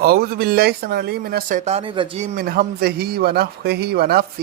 اعوذ باللہ السمیع العلیم من الشیطان الرجیم من ہمزہ ونفخہ ونفثہ۔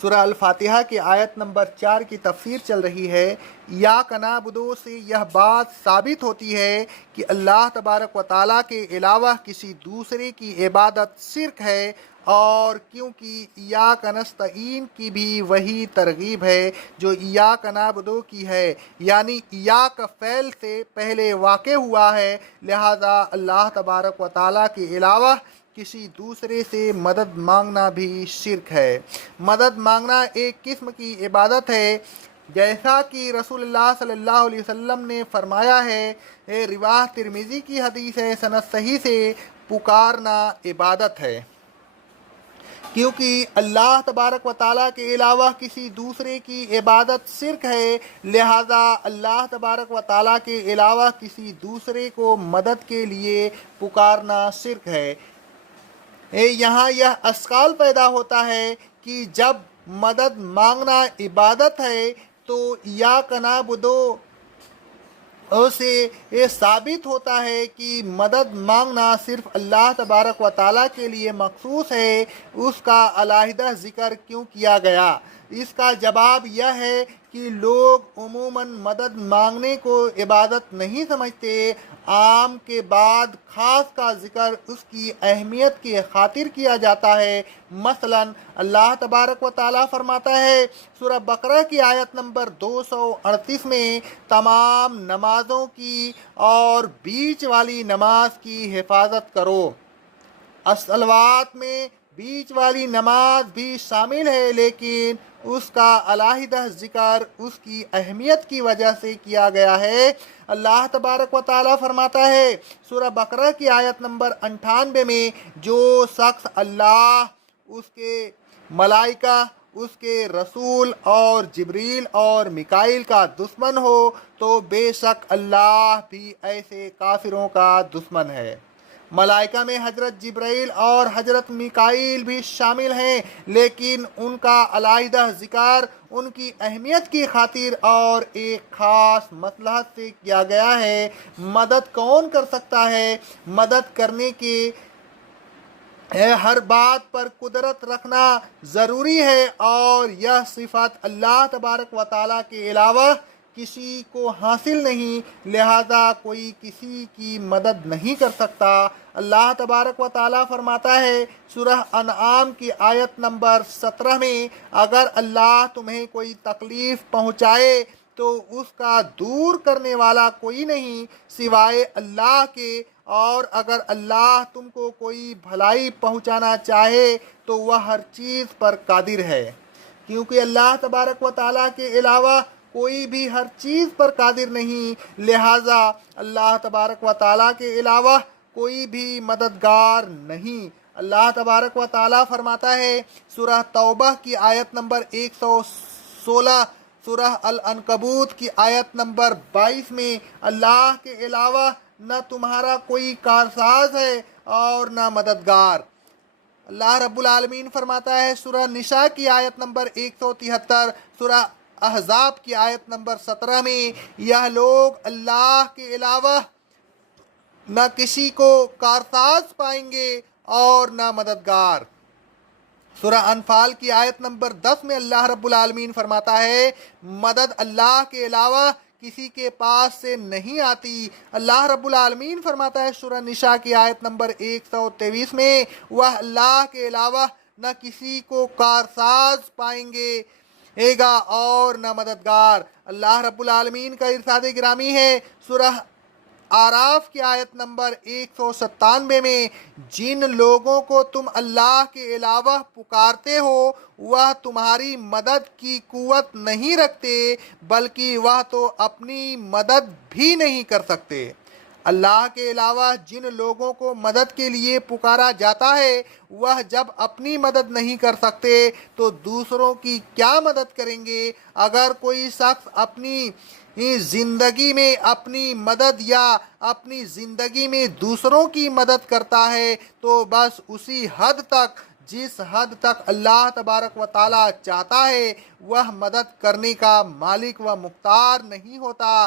سورہ الفاتحہ کی آیت نمبر 4 کی تفسیر چل رہی ہے۔ ایاک نعبد سے یہ بات ثابت ہوتی ہے کہ اللہ تبارک و تعالیٰ کے علاوہ کسی دوسرے کی عبادت شرک ہے، اور کیونکہ ایاک نستعین کی بھی وہی ترغیب ہے جو ایاک نعبد کی ہے، یعنی ایاک فعل سے پہلے واقع ہوا ہے، لہذا اللہ تبارک و تعالیٰ کے علاوہ کسی دوسرے سے مدد مانگنا بھی شرک ہے۔ مدد مانگنا ایک قسم کی عبادت ہے، جیسا کہ رسول اللہ صلی اللہ علیہ وسلم نے فرمایا ہے۔ روایت ترمذی کی حدیث ہے، سند صحیح سے، پکارنا عبادت ہے، کیونکہ اللہ تبارک و تعالیٰ کے علاوہ کسی دوسرے کی عبادت شرک ہے، لہذا اللہ تبارک و تعالیٰ کے علاوہ کسی دوسرے کو مدد کے لیے پکارنا شرک ہے۔ یہاں یہ اشکال پیدا ہوتا ہے کہ جب مدد مانگنا عبادت ہے تو ایاک نعبد سے یہ ثابت ہوتا ہے کہ مدد مانگنا صرف اللہ تبارک و تعالیٰ کے لیے مخصوص ہے، اس کا علیحدہ ذکر کیوں کیا گیا؟ اس کا جواب یہ ہے کہ لوگ عموماً مدد مانگنے کو عبادت نہیں سمجھتے۔ عام کے بعد خاص کا ذکر اس کی اہمیت کی خاطر کیا جاتا ہے۔ مثلاً اللہ تبارک و تعالیٰ فرماتا ہے سورہ بقرہ کی آیت نمبر 238 میں، تمام نمازوں کی اور بیچ والی نماز کی حفاظت کرو۔ الصلوات میں بیچ والی نماز بھی شامل ہے، لیکن اس کا علیحدہ ذکر اس کی اہمیت کی وجہ سے کیا گیا ہے۔ اللہ تبارک و تعالیٰ فرماتا ہے سورہ بقرہ کی آیت نمبر 98 میں، جو شخص اللہ، اس کے ملائکہ، اس کے رسول اور جبریل اور میکائیل کا دشمن ہو تو بے شک اللہ بھی ایسے کافروں کا دشمن ہے۔ ملائکہ میں حضرت جبرائیل اور حضرت میکائیل بھی شامل ہیں، لیکن ان کا علیحدہ ذکر ان کی اہمیت کی خاطر اور ایک خاص مصلحت سے کیا گیا ہے۔ مدد کون کر سکتا ہے؟ مدد کرنے کے ہر بات پر قدرت رکھنا ضروری ہے، اور یہ صفت اللہ تبارک و تعالیٰ کے علاوہ کسی کو حاصل نہیں، لہذا کوئی کسی کی مدد نہیں کر سکتا۔ اللہ تبارک و تعالیٰ فرماتا ہے سورہ انعام کی آیت نمبر 17 میں، اگر اللہ تمہیں کوئی تکلیف پہنچائے تو اس کا دور کرنے والا کوئی نہیں سوائے اللہ کے، اور اگر اللہ تم کو کوئی بھلائی پہنچانا چاہے تو وہ ہر چیز پر قادر ہے، کیونکہ اللہ تبارک و تعالیٰ کے علاوہ کوئی بھی ہر چیز پر قادر نہیں، لہٰذا اللہ تبارک و تعالیٰ کے علاوہ کوئی بھی مددگار نہیں۔ اللہ تبارک و تعالیٰ فرماتا ہے سورہ توبہ کی آیت نمبر 116، سورہ العنکبوت کی آیت نمبر 22 میں، اللہ کے علاوہ نہ تمہارا کوئی کارساز ہے اور نہ مددگار۔ اللہ رب العالمین فرماتا ہے سورہ نساء کی آیت نمبر 173، سورہ احزاب کی آیت نمبر 17 میں، یہ لوگ اللہ کے علاوہ نہ کسی کو کارساز پائیں گے اور نہ مددگار۔ سورہ انفال کی آیت نمبر 10 میں اللہ رب العالمین فرماتا ہے مدد اللہ کے علاوہ کسی کے پاس سے نہیں آتی۔ اللہ رب العالمین فرماتا ہے سورہ نساء کی آیت نمبر 123 میں، وہ اللہ کے علاوہ نہ کسی کو کارساز پائیں گا اور نہ مددگار۔ اللہ رب العالمین کا ارشاد گرامی ہے سورہ اعراف کی آیت نمبر 197 میں، جن لوگوں کو تم اللہ کے علاوہ پکارتے ہو وہ تمہاری مدد کی قوت نہیں رکھتے، بلکہ وہ تو اپنی مدد بھی نہیں کر سکتے۔ اللہ کے علاوہ جن لوگوں کو مدد کے لیے پکارا جاتا ہے وہ جب اپنی مدد نہیں کر سکتے تو دوسروں کی کیا مدد کریں گے؟ اگر کوئی شخص اپنی زندگی میں اپنی مدد یا اپنی زندگی میں دوسروں کی مدد کرتا ہے تو بس اسی حد تک جس حد تک اللہ تبارک و تعالیٰ چاہتا ہے، وہ مدد کرنے کا مالک و مختار نہیں ہوتا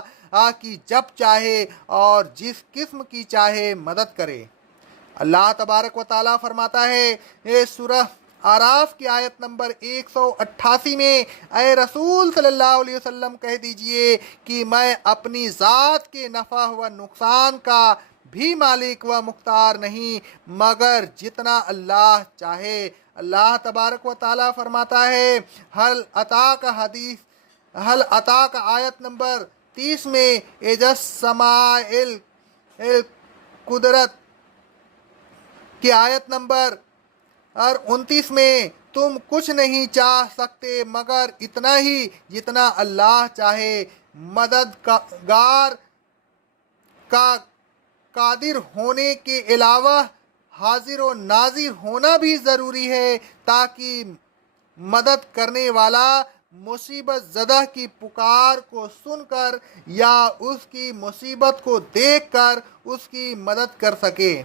کہ جب چاہے اور جس قسم کی چاہے مدد کرے۔ اللہ تبارک و تعالیٰ فرماتا ہے سورہ آراف کی آیت نمبر 188 میں، اے رسول صلی اللہ علیہ وسلم کہہ دیجئے کہ میں اپنی ذات کے نفع و نقصان کا بھی مالک و مختار نہیں مگر جتنا اللہ چاہے۔ اللہ تبارک و تعالیٰ فرماتا ہے حل عطا کا آیت نمبر 30 میں، ایجس سمائل قدرت کی آیت نمبر 29 میں، تم کچھ نہیں چاہ سکتے مگر اتنا ہی جتنا اللہ چاہے۔ مددگار کا قادر ہونے کے علاوہ حاضر و ناظر ہونا بھی ضروری ہے تاکہ مدد کرنے والا مصیبت زدہ کی پکار کو سن کر یا اس کی مصیبت کو دیکھ کر اس کی مدد کر سکے۔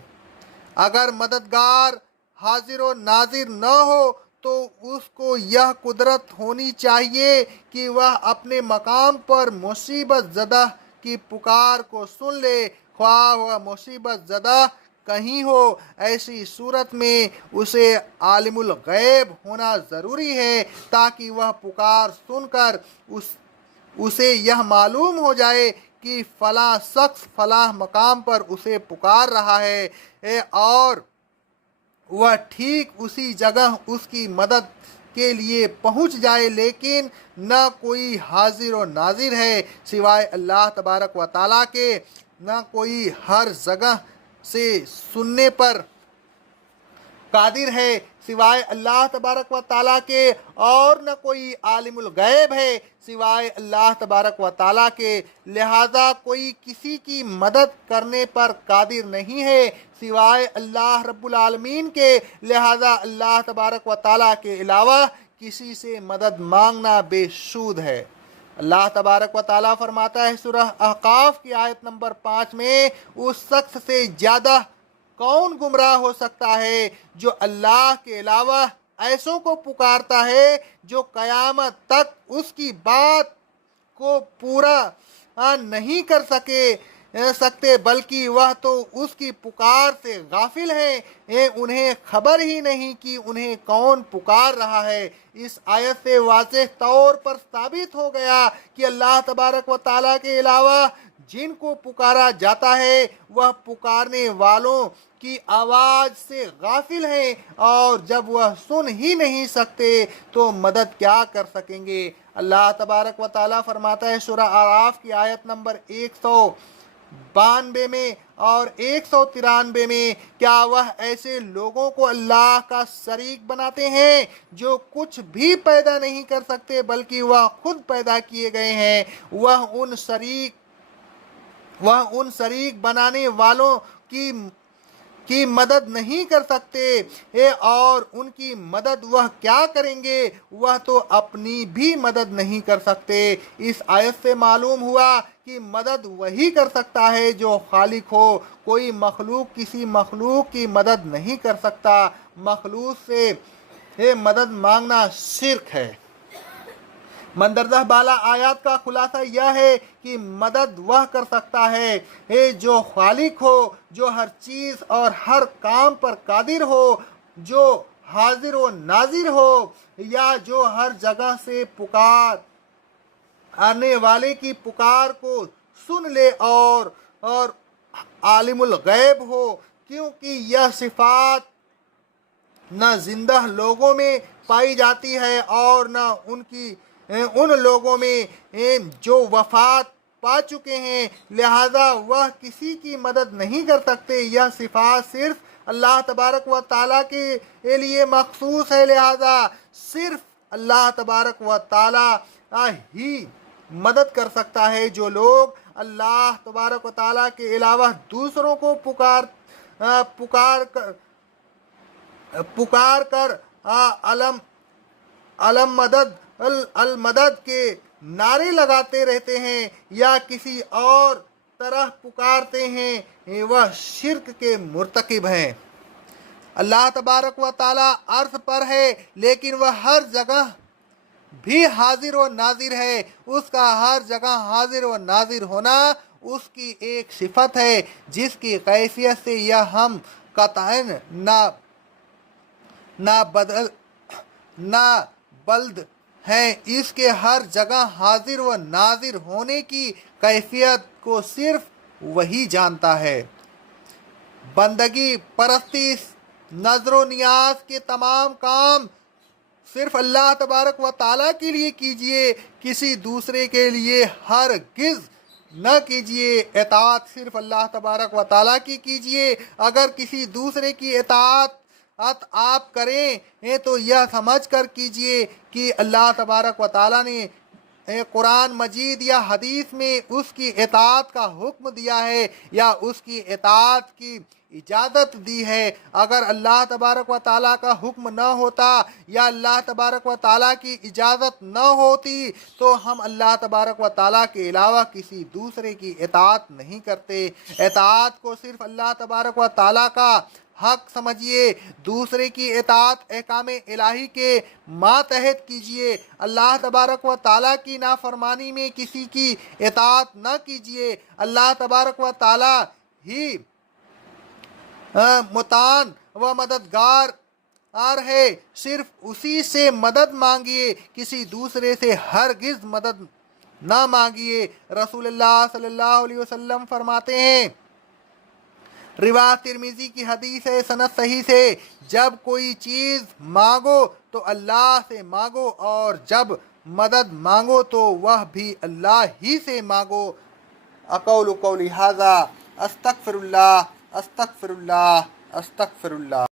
اگر مددگار حاضر و ناظر نہ ہو تو اس کو یہ قدرت ہونی چاہیے کہ وہ اپنے مقام پر مصیبت زدہ کی پکار کو سن لے، خواہ وہ مصیبت زدہ کہیں ہو۔ ایسی صورت میں اسے عالم الغیب ہونا ضروری ہے تاکہ وہ پکار سن کر اسے یہ معلوم ہو جائے کہ فلاں شخص فلاں مقام پر اسے پکار رہا ہے اور وہ ٹھیک اسی جگہ اس کی مدد کے لیے پہنچ جائے، لیکن نہ کوئی حاضر و ناظر ہے سوائے اللہ تبارک و تعالیٰ کے، نہ کوئی ہر جگہ سے سننے پر قادر ہے سوائے اللہ تبارک و تعالیٰ کے، اور نہ کوئی عالم الغیب ہے سوائے اللہ تبارک و تعالیٰ کے، لہذا کوئی کسی کی مدد کرنے پر قادر نہیں ہے سوائے اللہ رب العالمین کے، لہذا اللہ تبارک و تعالیٰ کے علاوہ کسی سے مدد مانگنا بے سود ہے۔ اللہ تبارک و تعالیٰ فرماتا ہے سورہ احقاف کی آیت نمبر 5 میں، اس شخص سے زیادہ کون گمراہ ہو سکتا ہے جو اللہ کے علاوہ ایسوں کو پکارتا ہے جو قیامت تک اس کی بات کو پورا نہیں کر سکتے بلکہ وہ تو اس کی پکار سے غافل ہیں، انہیں خبر ہی نہیں کہ انہیں کون پکار رہا ہے۔ اس آیت سے واضح طور پر ثابت ہو گیا کہ اللہ تبارک و تعالیٰ کے علاوہ جن کو پکارا جاتا ہے وہ پکارنے والوں کی آواز سے غافل ہیں، اور جب وہ سن ہی نہیں سکتے تو مدد کیا کر سکیں گے۔ اللہ تبارک و تعالیٰ فرماتا ہے سورہ اعراف کی آیت نمبر 192 میں اور 193 میں، کیا وہ ایسے لوگوں کو اللہ کا شریک بناتے ہیں جو کچھ بھی پیدا نہیں کر سکتے بلکہ وہ خود پیدا کیے گئے ہیں؟ وہ ان شریک بنانے والوں کی مدد نہیں کر سکتے، اور ان کی مدد وہ کیا کریں گے، وہ تو اپنی بھی مدد نہیں کر سکتے۔ اس آیت سے معلوم ہوا کہ مدد وہی کر سکتا ہے جو خالق ہو، کوئی مخلوق کسی مخلوق کی مدد نہیں کر سکتا۔ مخلوق سے مدد مانگنا شرک ہے۔ مندرجہ بالا آیات کا خلاصہ یہ ہے کہ مدد وہ کر سکتا ہے جو خالق ہو، جو ہر چیز اور ہر کام پر قادر ہو، جو حاضر و ناظر ہو، یا جو ہر جگہ سے پکار آنے والے کی پکار کو سن لے اور عالم الغیب ہو، کیونکہ یہ صفات نہ زندہ لوگوں میں پائی جاتی ہے اور نہ ان لوگوں میں جو وفات پا چکے ہیں، لہذا وہ کسی کی مدد نہیں کر سکتے۔ یہ صفات صرف اللہ تبارک و تعالیٰ کے لیے مخصوص ہے، لہذا صرف اللہ تبارک و تعالیٰ ہی مدد کر سکتا ہے۔ جو لوگ اللہ تبارک و تعالیٰ کے علاوہ دوسروں کو پکار کر المدد کے نعرے لگاتے رہتے ہیں یا کسی اور طرح پکارتے ہیں، وہ شرک کے مرتکب ہیں۔ اللہ تبارک و تعالیٰ عرش پر ہے لیکن وہ ہر جگہ بھی حاضر و ناظر ہے۔ اس کا ہر جگہ حاضر و ناظر ہونا اس کی ایک صفت ہے جس کی کیفیت سے یہ ہم قطعاً نہ بلد ہیں، اس کے ہر جگہ حاضر و ناظر ہونے کی کیفیت کو صرف وہی جانتا ہے۔ بندگی پرستی، نظر و نیاز کے تمام کام صرف اللہ تبارک و تعالیٰ کے لیے کیجیے، کسی دوسرے کے لیے ہرگز نہ کیجیے۔ اطاعت صرف اللہ تبارک و تعالیٰ کی کیجیے۔ اگر کسی دوسرے کی اطاعت آپ کریں تو یہ سمجھ کر کیجیے کہ اللہ تبارک و تعالیٰ نے قرآن مجید یا حدیث میں اس کی اطاعت کا حکم دیا ہے یا اس کی اطاعت کی اجازت دی ہے۔ اگر اللہ تبارک و تعالیٰ کا حکم نہ ہوتا یا اللہ تبارک و تعالیٰ کی اجازت نہ ہوتی تو ہم اللہ تبارک و تعالیٰ کے علاوہ کسی دوسرے کی اطاعت نہیں کرتے۔ اطاعت کو صرف اللہ تبارک و تعالیٰ کا حق سمجھیے، دوسرے کی اطاعت احکام الہی کے ماتحت کیجیے۔ اللہ تبارک و تعالیٰ کی نافرمانی میں کسی کی اطاعت نہ کیجیے۔ اللہ تبارک و تعالیٰ ہی متعان و مددگار ہے، صرف اسی سے مدد مانگیے، کسی دوسرے سے ہرگز مدد نہ مانگیے۔ رسول اللہ صلی اللہ علیہ وسلم فرماتے ہیں، روایت ترمذی کی حدیث ہے سند صحیح سے، جب کوئی چیز مانگو تو اللہ سے مانگو اور جب مدد مانگو تو وہ بھی اللہ ہی سے مانگو۔ اقول قولی ھذا استغفر اللہ استغفر اللہ استغفر اللہ۔